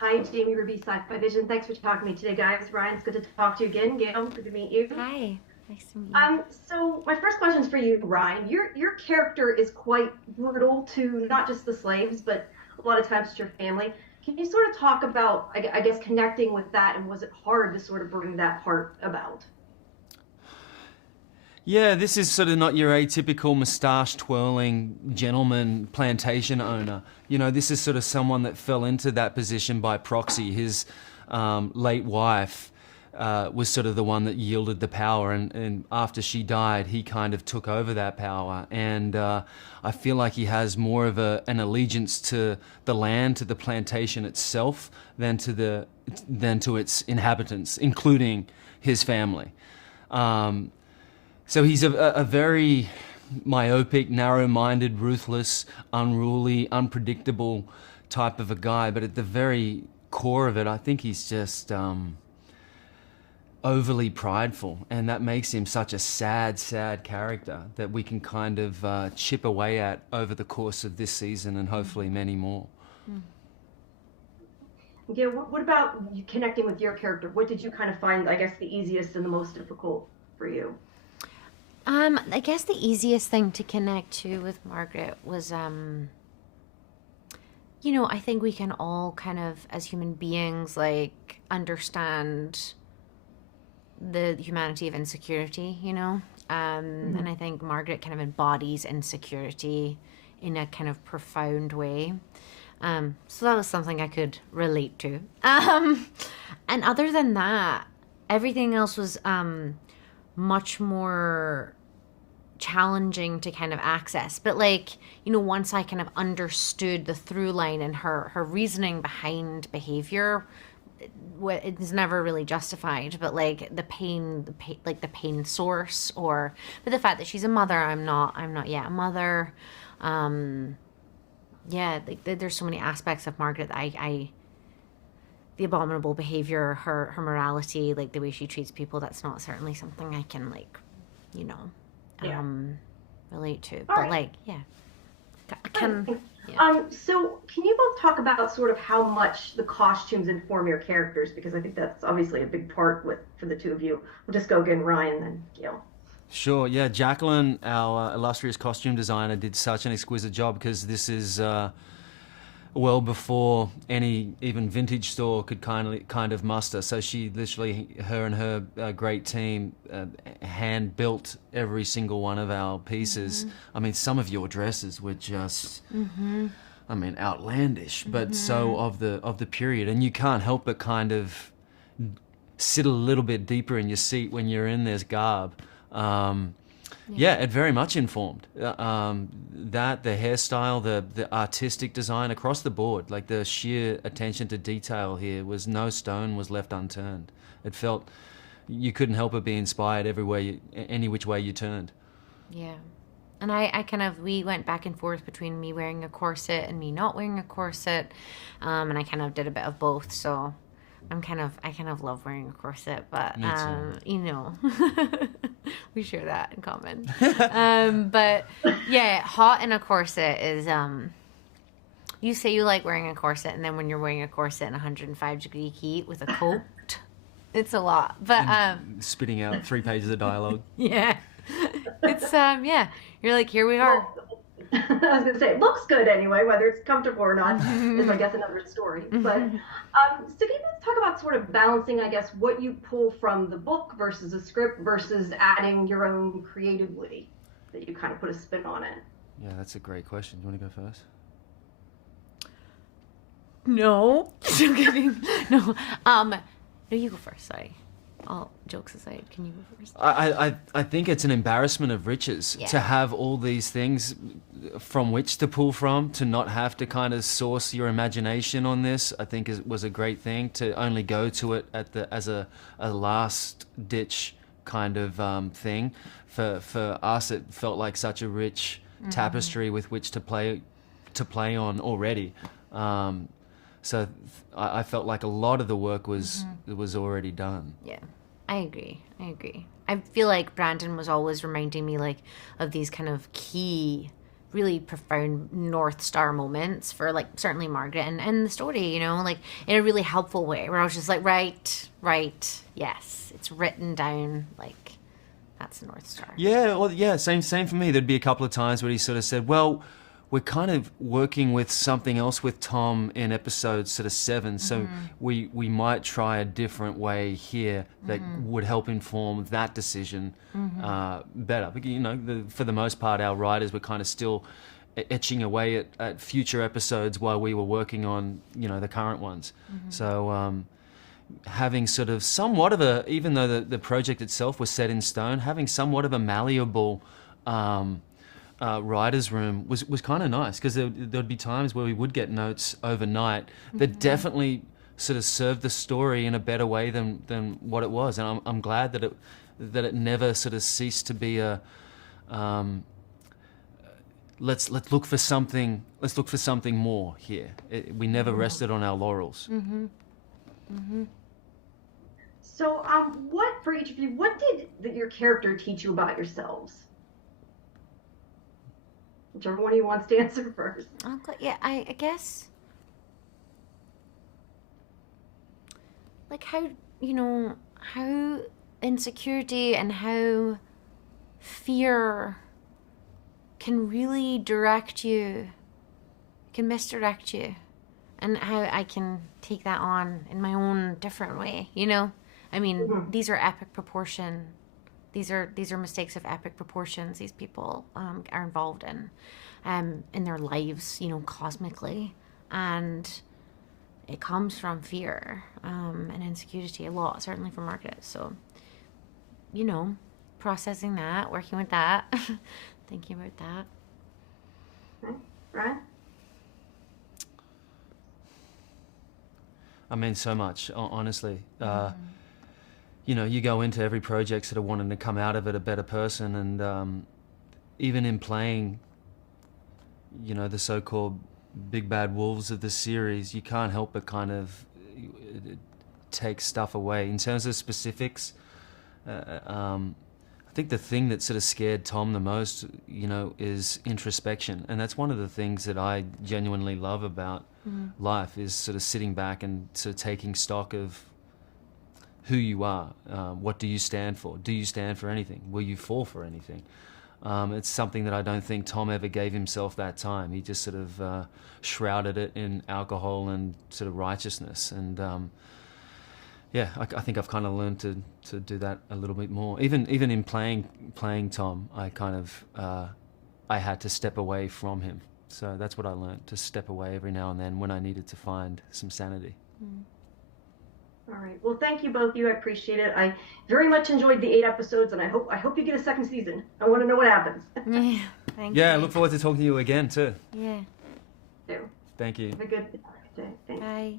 Hi, Jamie Ruby, sci-fivision. Thanks for talking to me today, guys. Ryan, it's good to talk to you again. Gail, good to meet you. Hi, nice to meet you. So my first question is for you, Ryan. Your character is quite brutal to not just the slaves, but a lot of times to your family. Can you sort of talk about, I guess, connecting with that, and was it hard to sort of bring that part about? Yeah, this is sort of not your atypical moustache twirling gentleman plantation owner. You know, this is sort of someone that fell into that position by proxy. His late wife was sort of the one that yielded the power, and after she died, he kind of took over that power. And I feel like he has more of an allegiance to the land, to the plantation itself, than to its inhabitants, including his family. So he's a very myopic, narrow-minded, ruthless, unruly, unpredictable type of a guy. But at the very core of it, I think he's just overly prideful. And that makes him such a sad, sad character that we can kind of chip away at over the course of this season and hopefully many more. Gail, what about you connecting with your character? What did you kind of find, I guess, the easiest and the most difficult for you? I guess the easiest thing to connect to with Margaret was, I think we can all kind of, as human beings, like, understand the humanity of insecurity, And I think Margaret kind of embodies insecurity in a kind of profound way. So that was something I could relate to. And other than that, everything else was much more challenging to kind of access. But once I kind of understood the through line and her reasoning behind behavior, it's never really justified, but like the pain source, but the fact that she's a mother, I'm not yet a mother. Yeah, like there's so many aspects of Margaret that I the abominable behavior, her morality, like the way she treats people, that's not certainly something I can you know, Yeah. relate to. All But right. yeah, I Fine. can, yeah. So can you both talk about sort of how much the costumes inform your characters? Because I think that's obviously a big part with for the two of you. We'll just go again, Ryan, then Gail. Sure, yeah. Jacqueline, our illustrious costume designer, did such an exquisite job because this is well before any even vintage store could kind of muster. So she literally, her and her great team, hand built every single one of our pieces. I mean, some of your dresses were just, I mean, outlandish, but so of the period, and you can't help but kind of sit a little bit deeper in your seat when you're in this garb. Yeah, it very much informed that the hairstyle, the artistic design across the board, like the sheer attention to detail here was no stone was left unturned. It felt you couldn't help but be inspired everywhere, any which way you turned. Yeah. And I kind of, we went back and forth between me wearing a corset and me not wearing a corset. And I kind of did a bit of both. So I kind of love wearing a corset, but, Me too. we share that in common. But yeah, hot in a corset is, you say you like wearing a corset, and then when you're wearing a corset in 105-degree heat with a coat, it's a lot. But, Spitting out 3 pages of dialogue. yeah. It's yeah. You're like, here we are. Well, I was going to say, it looks good anyway, whether it's comfortable or not is, I guess, another story. But so can you talk about sort of balancing, I guess, what you pull from the book versus a script versus adding your own creatively that you kind of put a spin on it? Yeah, that's a great question. You want to go first? No. I'm kidding. No. No, you go first. Sorry. All jokes aside, can you go first? I think it's an embarrassment of riches Yeah. to have all these things from which to pull from, to not have to kind of source your imagination on this. I think was a great thing to only go to it as a last ditch kind of thing. For us, it felt like such a rich tapestry with which to play on already. So I felt like a lot of the work was already done. Yeah, I agree. I feel like Brandon was always reminding me like of these kind of key really profound North Star moments for like certainly Margaret and the story, you know, like in a really helpful way where I was just like, right, yes, it's written down, like that's the North Star. Yeah, well, yeah, same for me. There'd be a couple of times where he sort of said, well, we're kind of working with something else with Tom in episode sort of 7, so we might try a different way here that would help inform that decision better. But, you know, for the most part, our writers were kind of still etching away at future episodes while we were working on, you know, the current ones. So having sort of somewhat of a, even though the project itself was set in stone, having somewhat of a malleable writer's room was kind of nice, because there'd be times where we would get notes overnight that definitely sort of served the story in a better way than what it was, and I'm glad that it never sort of ceased to be a let's look for something more here. We never rested on our laurels. So what, for each of you, what did your character teach you about yourselves? Whichever one of you wants to answer first. Yeah, I guess, like how, you know, how insecurity and how fear can really direct you, can misdirect you, and how I can take that on in my own different way, you know? I mean, these are epic proportion. These are mistakes of epic proportions these people are involved in their lives, you know, cosmically, and it comes from fear and insecurity a lot, certainly for Margaret. So, you know, processing that, working with that, thinking about that. Okay. Right? I mean, so much, honestly. You know, you go into every project sort of wanting to come out of it a better person, and even in playing, you know, the so-called big bad wolves of the series, you can't help but kind of take stuff away. In terms of specifics, I think the thing that sort of scared Tom the most, you know, is introspection, and that's one of the things that I genuinely love about life, is sort of sitting back and sort of taking stock of who you are. What do you stand for? Do you stand for anything? Will you fall for anything? It's something that I don't think Tom ever gave himself that time. He just sort of shrouded it in alcohol and sort of righteousness. And yeah, I think I've kind of learned to do that a little bit more. Even in playing Tom, I kind of I had to step away from him. So that's what I learned, to step away every now and then when I needed to find some sanity. All right. Well, thank you both of you. I appreciate it. I very much enjoyed the 8 episodes, and I hope you get a second season. I want to know what happens. Yeah, thank you. Yeah, I look forward to talking to you again too. Yeah. So, Thank you. have a good day. Thanks. Bye.